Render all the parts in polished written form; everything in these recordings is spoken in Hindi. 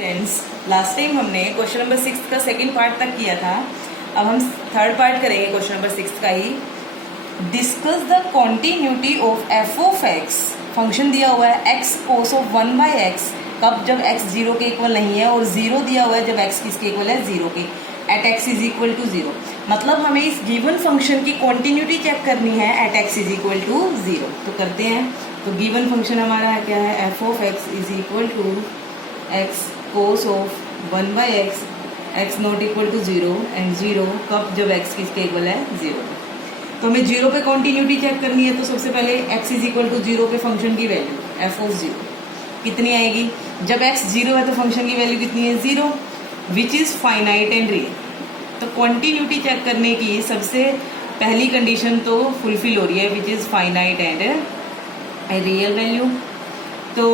फ्रेंड्स, लास्ट टाइम हमने क्वेश्चन नंबर 6 का सेकंड पार्ट तक किया था। अब हम थर्ड पार्ट करेंगे क्वेश्चन नंबर 6 का ही। Discuss the continuity of f of x. Function दिया हुआ है एक्स कोस ऑफ 1/x, कब जब x 0 के इक्वल नहीं है, और 0 दिया हुआ है जब x किसके इक्वल है, 0 के, at x is equal to 0। मतलब हमें इस गिवन फंक्शन की कॉन्टिन्यूटी चेक करनी है at x is equal to 0। तो करते हैं। तो गिवन फंक्शन हमारा क्या है, f of x is equal to x cos of 1/x, x not equal to 0 and 0 कब जब x किसके इक्वल है, 0। तो हमें 0 पे कॉन्टिन्यूटी चेक करनी है। तो सबसे पहले x इज इक्वल टू 0 पे फंक्शन की वैल्यू एफ ऑफ 0 कितनी आएगी, जब x 0 है तो फंक्शन की वैल्यू कितनी है, 0, विच इज फाइनाइट एंड रियल। तो कॉन्टिन्यूटी चेक करने की सबसे पहली कंडीशन तो फुलफिल हो रही है, विच is finite and real value. तो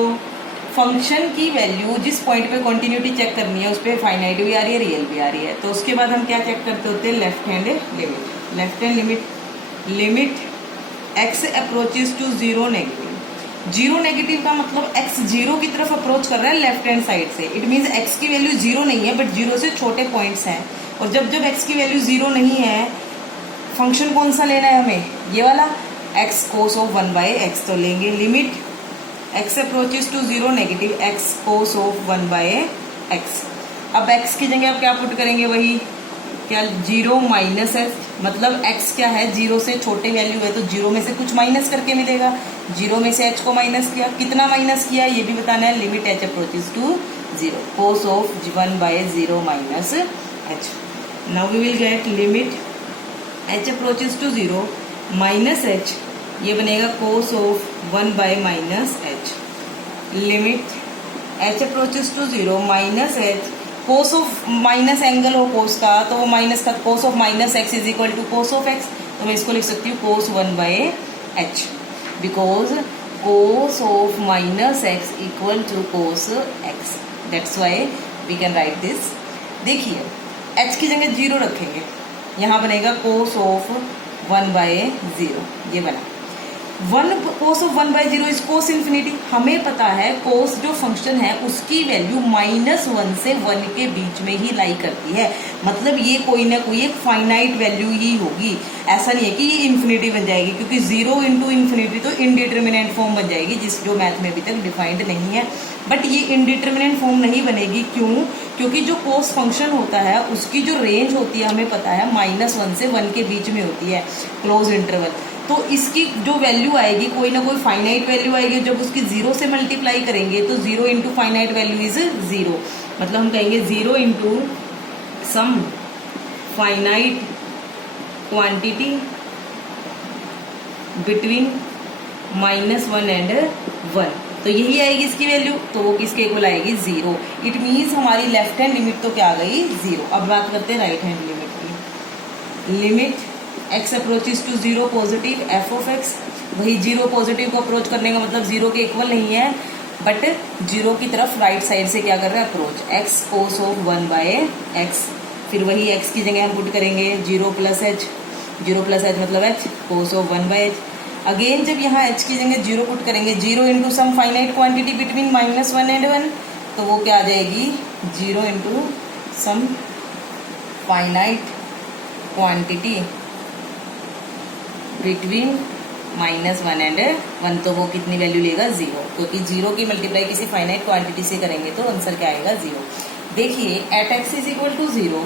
फंक्शन की वैल्यू जिस पॉइंट पे कॉन्टिन्यूटी चेक करनी है उस पर फाइनाइट भी आ रही है, रियल भी आ रही है। तो उसके बाद हम क्या चेक करते होते हैं, left hand limit. Left hand limit x approaches to 0 negative. 0 negative का मतलब x 0 की तरफ अप्रोच कर रहा है लेफ्ट हैंड साइड से। इट मीन्स x की वैल्यू 0 नहीं है, बट 0 से छोटे पॉइंट्स हैं। और जब जब x की वैल्यू 0 नहीं है, फंक्शन कौन सा लेना है हमें, ये वाला x कोस ऑफ 1/x। तो लेंगे limit x approaches to 0 negative x cos of 1/x। अब x की जगह आप क्या पुट करेंगे, वही क्या, 0 माइनस h। मतलब x क्या है, 0 से छोटे वैल्यू है तो 0 में से कुछ माइनस करके मिलेगा। 0 में से h को माइनस किया, कितना माइनस किया ये भी बताना है। Limit h approaches to 0 cos of 1/0 minus h। Now we will get limit h approaches to 0 minus h, ये बनेगा cos of 1/-h। Limit h approaches to 0 minus h, cos of minus angle हो कोस का, तो वो माइनस का cos of minus x is equal to cos of x। तो मैं इसको लिख सकती हूँ cos 1/h, because cos of minus x equal to cos x। That's why we can write this. देखिए h की जगह 0 रखेंगे, यहाँ बनेगा कोस ऑफ 1/0, ये बना। कोस ऑफ 1/0 इज कोस इन्फिनिटी। हमें पता है कोस जो फंक्शन है उसकी वैल्यू -1 से 1 के बीच में ही लाई करती है। मतलब ये कोई ना कोई एक फाइनाइट वैल्यू ही होगी। ऐसा नहीं है कि ये इन्फिनिटी बन जाएगी, क्योंकि 0 इंटू इन्फिनिटी तो इनडिटर्मिनेंट फॉर्म बन जाएगी, जो मैथ में अभी तक डिफाइंड नहीं है। बट ये इनडिटर्मिनेंट फॉर्म नहीं बनेगी, क्यों, क्योंकि जो कोस फंक्शन होता है उसकी जो रेंज होती है हमें पता है -1 से 1 के बीच में होती है, क्लोज इंटरवल। तो इसकी जो वैल्यू आएगी कोई ना कोई फाइनाइट वैल्यू आएगी। जब उसकी 0 से मल्टीप्लाई करेंगे तो 0 इंटू फाइनाइट वैल्यू इज 0। मतलब हम कहेंगे 0 into some finite quantity between -1 and 1। तो यही आएगी इसकी वैल्यू, तो वो किसके इक्वल आएगी, 0। इट मीन्स हमारी लेफ्ट हैंड लिमिट तो क्या आ गई, 0। अब बात करते हैं राइट हैंड लिमिट की। Limit x approaches to 0 positive f of x। वही 0 पॉजिटिव को अप्रोच करने का मतलब 0 के इक्वल नहीं है, बट 0 की तरफ राइट साइड से क्या कर रहा है, approach, x cos of 1/x। फिर वही x की जगह हम पुट करेंगे 0 प्लस h। 0 प्लस h मतलब h cos of 1/h। Again जब यहाँ h की जगह 0 पुट करेंगे, 0 into some finite quantity between -1 and 1, तो वो क्या आ जाएगी, 0 into some finite quantity between -1 and 1। तो वो कितनी वैल्यू लेगा, 0, क्योंकि 0 की मल्टीप्लाई किसी फाइनाइट क्वांटिटी से करेंगे तो आंसर क्या आएगा, 0। देखिए at x is equal to 0,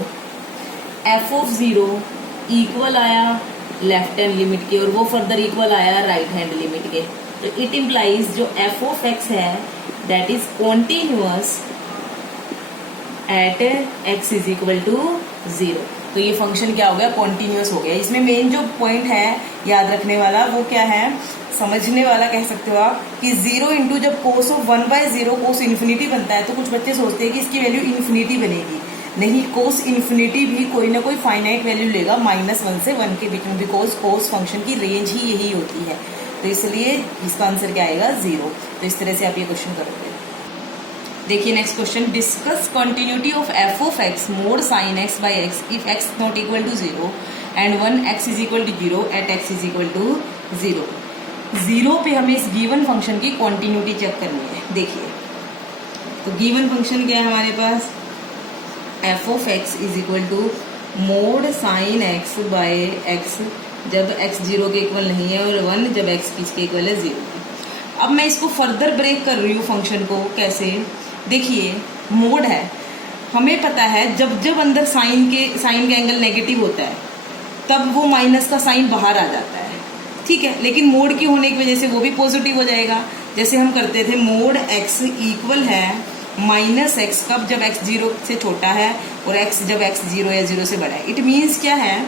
f of 0 equal आया लेफ्ट हैंड लिमिट के, और वो फर्दर इक्वल आया राइट हैंड लिमिट के। तो इट इम्प्लाइज जो एफ ऑफ x है that is continuous at x is equal to 0। तो ये फंक्शन क्या हो गया, कॉन्टिन्यूअस हो गया। इसमें मेन जो पॉइंट है याद रखने वाला वो क्या है, समझने वाला कह सकते हो आप, कि 0 इंटू जब कोस ऑफ 1/0 कोस इन्फिनिटी बनता है तो कुछ बच्चे सोचते हैं कि इसकी वैल्यू इन्फिनिटी बनेगी। नहीं, कोस इन्फिनिटी भी कोई ना कोई फाइनाइट वैल्यू लेगा -1 से 1 के बीच में, बिकॉज कोस फंक्शन की रेंज ही यही होती है। तो इसलिए इसका आंसर क्या आएगा, 0। तो इस तरह से आप ये क्वेश्चन करोगे। देखिए next question, discuss continuity of f of x mod sine x by x if x not equal to 0 and 1 x is equal to 0 at x is equal to 0। 0 पे हमें इस गिवन फंक्शन की कॉन्टिन्यूटी चेक करनी है। देखिए तो गिवन फंक्शन क्या है हमारे पास, f of x is equal to mod sine x by x जब एक्स 0 के इक्वल नहीं है और 1 जब एक्स किसके इक्वल है 0। अब मैं इसको फर्दर ब्रेक कर रही हूँ फंक्शन को, कैसे, देखिए मोड है, हमें पता है जब जब अंदर साइन के एंगल नेगेटिव होता है तब वो माइनस का साइन बाहर आ जाता है, ठीक है, लेकिन मोड की होने की वजह से वो भी पॉजिटिव हो जाएगा। जैसे हम करते थे मोड एक्स इक्वल है माइनस एक्स कब, जब एक्स 0 से छोटा है और एक्स जब एक्स 0 या 0 से बड़ा है। इट मीन्स क्या है,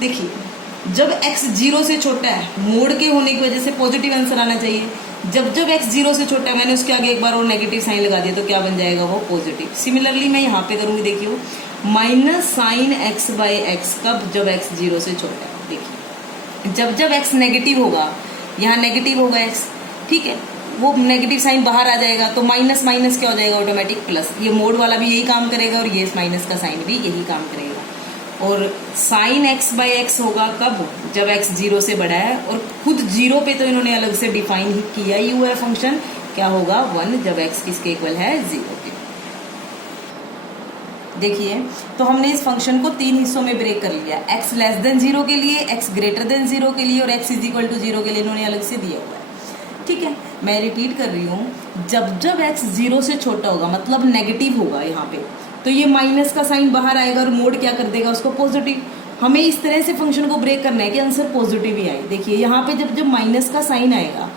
देखिए जब एक्स 0 से छोटा है मोड के होने की वजह से पॉजिटिव आंसर आना चाहिए, जब जब x 0 से छोटा है मैंने उसके आगे एक बार और नेगेटिव साइन लगा दिया तो क्या बन जाएगा, वो पॉजिटिव। सिमिलरली मैं यहाँ पे करूंगी, देखिए minus sine x by x कब, जब x 0 से छोटा है। देखिए जब जब x नेगेटिव होगा, यहाँ नेगेटिव होगा x, ठीक है, वो नेगेटिव साइन बाहर आ जाएगा तो माइनस माइनस क्या हो जाएगा, ऑटोमेटिक प्लस। ये मोड वाला भी यही काम करेगा और ये माइनस का साइन भी यही काम करेगा। और साइन एक्स बाई एक्स होगा कब, जब एक्स 0 से बड़ा है, और खुद 0 पे तो इन्होंने अलग से डिफाइन ही किया ही हुआ है फंक्शन, क्या होगा 1 जब एक्स किसके इक्वल है 0 के। देखिए तो हमने इस फंक्शन को 3 हिस्सों में ब्रेक कर लिया, एक्स लेस देन 0 के लिए, एक्स ग्रेटर देन 0 के लिए और एक्स इज इक्वल टू 0 के लिए इन्होंने अलग से दिया हुआ है, ठीक है। मैं रिपीट कर रही हूँ, जब जब एक्स 0 से छोटा होगा मतलब नेगेटिव होगा यहाँ पे, तो ये माइनस का साइन बाहर आएगा और मोड क्या कर देगा उसको, पॉजिटिव। हमें इस तरह से फंक्शन को ब्रेक करना है कि आंसर पॉजिटिव ही आए। देखिए यहाँ पे जब जब माइनस का साइन आएगा,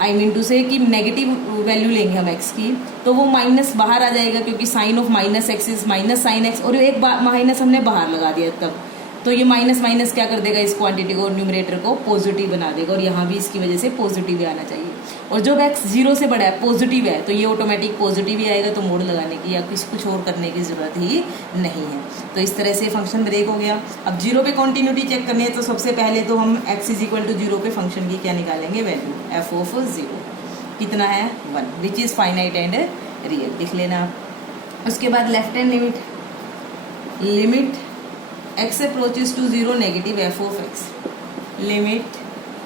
आई मीन टू से कि नेगेटिव वैल्यू लेंगे हम एक्स की, तो वो माइनस बाहर आ जाएगा क्योंकि sine of minus x is minus sine x, और एक माइनस हमने बाहर लगा दिया तब, तो ये माइनस माइनस क्या कर देगा, इस क्वांटिटी को, न्यूमरेटर को पॉजिटिव बना देगा, और यहाँ भी इसकी वजह से पॉजिटिव ही आना चाहिए। और जब एक्स 0 से बड़ा है पॉजिटिव है तो ये ऑटोमेटिक पॉजिटिव ही आएगा, तो मोड लगाने की या कुछ और करने की जरूरत ही नहीं है। तो इस तरह से फंक्शन ब्रेक हो गया। अब 0 पे कॉन्टिन्यूटी चेक करनी है तो सबसे पहले तो हम x इज इक्वल टू 0 पे फंक्शन की क्या निकालेंगे, वैल्यू एफ ऑफ 0 कितना है 1, which is finite and real, लिख लेना आप। उसके बाद left hand limit x approaches to 0 negative f of x, limit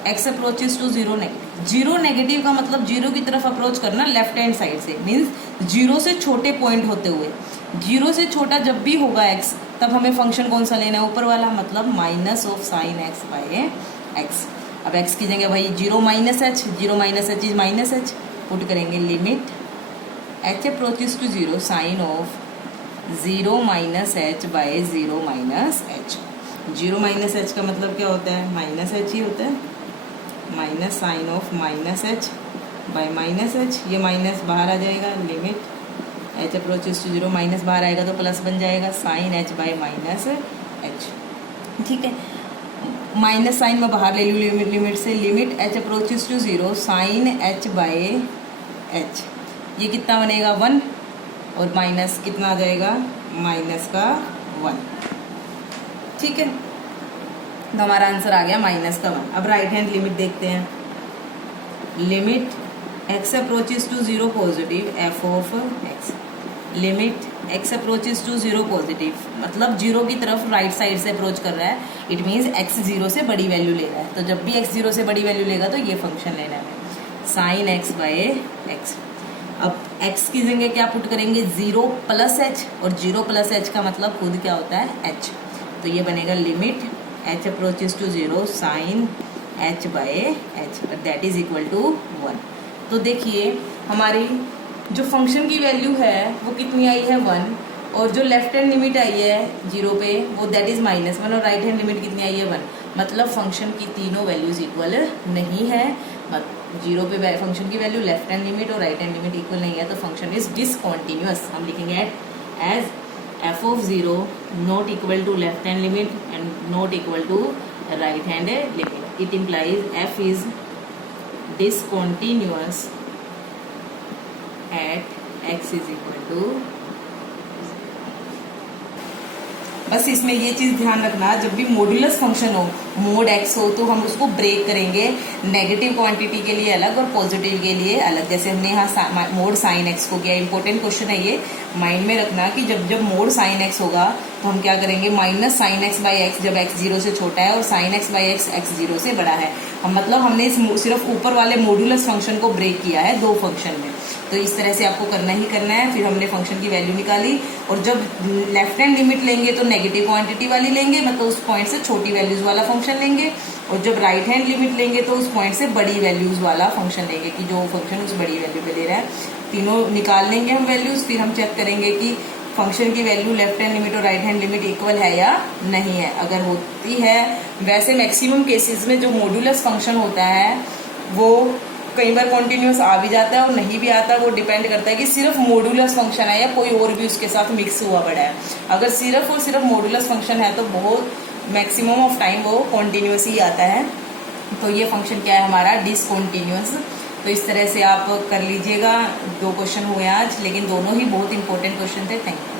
x approaches to 0 negative. 0 negative का मतलब 0 की तरफ अप्रोच करना लेफ्ट हैंड साइड से, मीन्स 0 से छोटे पॉइंट होते हुए। 0 से छोटा जब भी होगा x तब हमें फंक्शन कौन सा लेना है, ऊपर वाला, मतलब minus of sine x by x. अब x की जगह भाई 0 minus h, 0 minus h is minus h, put करेंगे limit h approaches to 0 sine of 0 minus h by 0 minus h. 0 minus h का मतलब क्या होता है, माइनस एच ही होता है, minus sine of minus h by minus h, ये माइनस बाहर आ जाएगा, limit h approaches to 0, minus बाहर आएगा तो प्लस बन जाएगा, sine h by minus h, ठीक है। माइनस साइन में बाहर ले लूँ लिमिट से, limit h approaches to 0 sine h by h, ये कितना बनेगा 1, और माइनस कितना आ जाएगा, माइनस का 1, ठीक है। तो हमारा आंसर आ गया माइनस का 1। अब राइट हैंड लिमिट देखते हैं, limit x approaches to 0 positive f of x, limit x approaches to 0 positive मतलब 0 की तरफ राइट साइड से अप्रोच कर रहा है, इट मीन्स x 0 से बड़ी वैल्यू ले रहा है, तो जब भी x 0 से बड़ी वैल्यू लेगा तो ये फंक्शन लेना है, साइन x बाय एक्स। अब x की जगह क्या पुट करेंगे, 0 प्लस एच, और 0 प्लस एच का मतलब खुद क्या होता है h, तो ये बनेगा limit h approaches to 0 sine h by h, that is equal to 1। तो देखिए हमारी जो फंक्शन की वैल्यू है वो कितनी आई है 1, और जो लेफ्ट हैंड लिमिट आई है 0 पे वो दैट इज -1, और राइट हैंड लिमिट कितनी आई है 1, मतलब फंक्शन की तीनों वैल्यूज इक्वल नहीं है। 0 पे फंक्शन की वैल्यू, लेफ्ट हैंड लिमिट और राइट हैंड लिमिट इक्वल नहीं है, तो फंक्शन इज डिसकॉन्टिन्यूअस। हम लिखेंगे as f of 0 not equal to left hand limit and not equal to right hand limit. It implies f is discontinuous at x is equal to, बस इसमें ये चीज ध्यान रखना, जब भी मॉड्यूलस फंक्शन हो, मोड एक्स हो, तो हम उसको ब्रेक करेंगे नेगेटिव क्वांटिटी के लिए अलग और पॉजिटिव के लिए अलग। जैसे हमने यहाँ मोड साइन एक्स को किया, इंपॉर्टेंट क्वेश्चन है ये, माइंड में रखना कि जब जब मोड साइन एक्स होगा तो हम क्या करेंगे, minus sine x by x जब एक्स 0 से छोटा है, और sign x by x x 0 से बड़ा है। हम मतलब हमने सिर्फ ऊपर वाले मॉड्यूलस फंक्शन को ब्रेक किया है 2 फंक्शन में। तो इस तरह से आपको करना ही करना है। फिर हमने फंक्शन की वैल्यू निकाली, और जब लेफ्ट हैंड लिमिट लेंगे तो नेगेटिव क्वांटिटी वाली लेंगे, मतलब उस पॉइंट से छोटी वैल्यूज वाला फंक्शन लेंगे, और जब राइट हैंड लिमिट लेंगे तो उस पॉइंट से बड़ी वैल्यूज वाला फंक्शन लेंगे, कि जो फंक्शन उस बड़ी वैल्यू पे ले रहा है। तीनों निकाल लेंगे हम वैल्यूज, फिर हम चेक करेंगे कि फंक्शन की वैल्यू लेफ्ट हैंड लिमिट और राइट हैंड लिमिट इक्वल है या नहीं है। अगर होती है, वैसे मैक्सिमम केसेस में जो मॉड्यूलस फंक्शन होता है वो कई बार कॉन्टिन्यूस आ भी जाता है और नहीं भी आता, वो डिपेंड करता है कि सिर्फ मॉड्यूलस फंक्शन है या कोई और भी उसके साथ मिक्स हुआ पड़ा है। अगर सिर्फ और सिर्फ मॉड्यूलस फंक्शन है तो बहुत मैक्सिमम ऑफ टाइम वो कॉन्टिन्यूस ही आता है। तो ये फंक्शन क्या है हमारा, डिसकॉन्टिन्यूस। तो इस तरह से आप कर लीजिएगा। 2 क्वेश्चन हुए आज, लेकिन दोनों ही बहुत इंपॉर्टेंट क्वेश्चन थे। Thank you.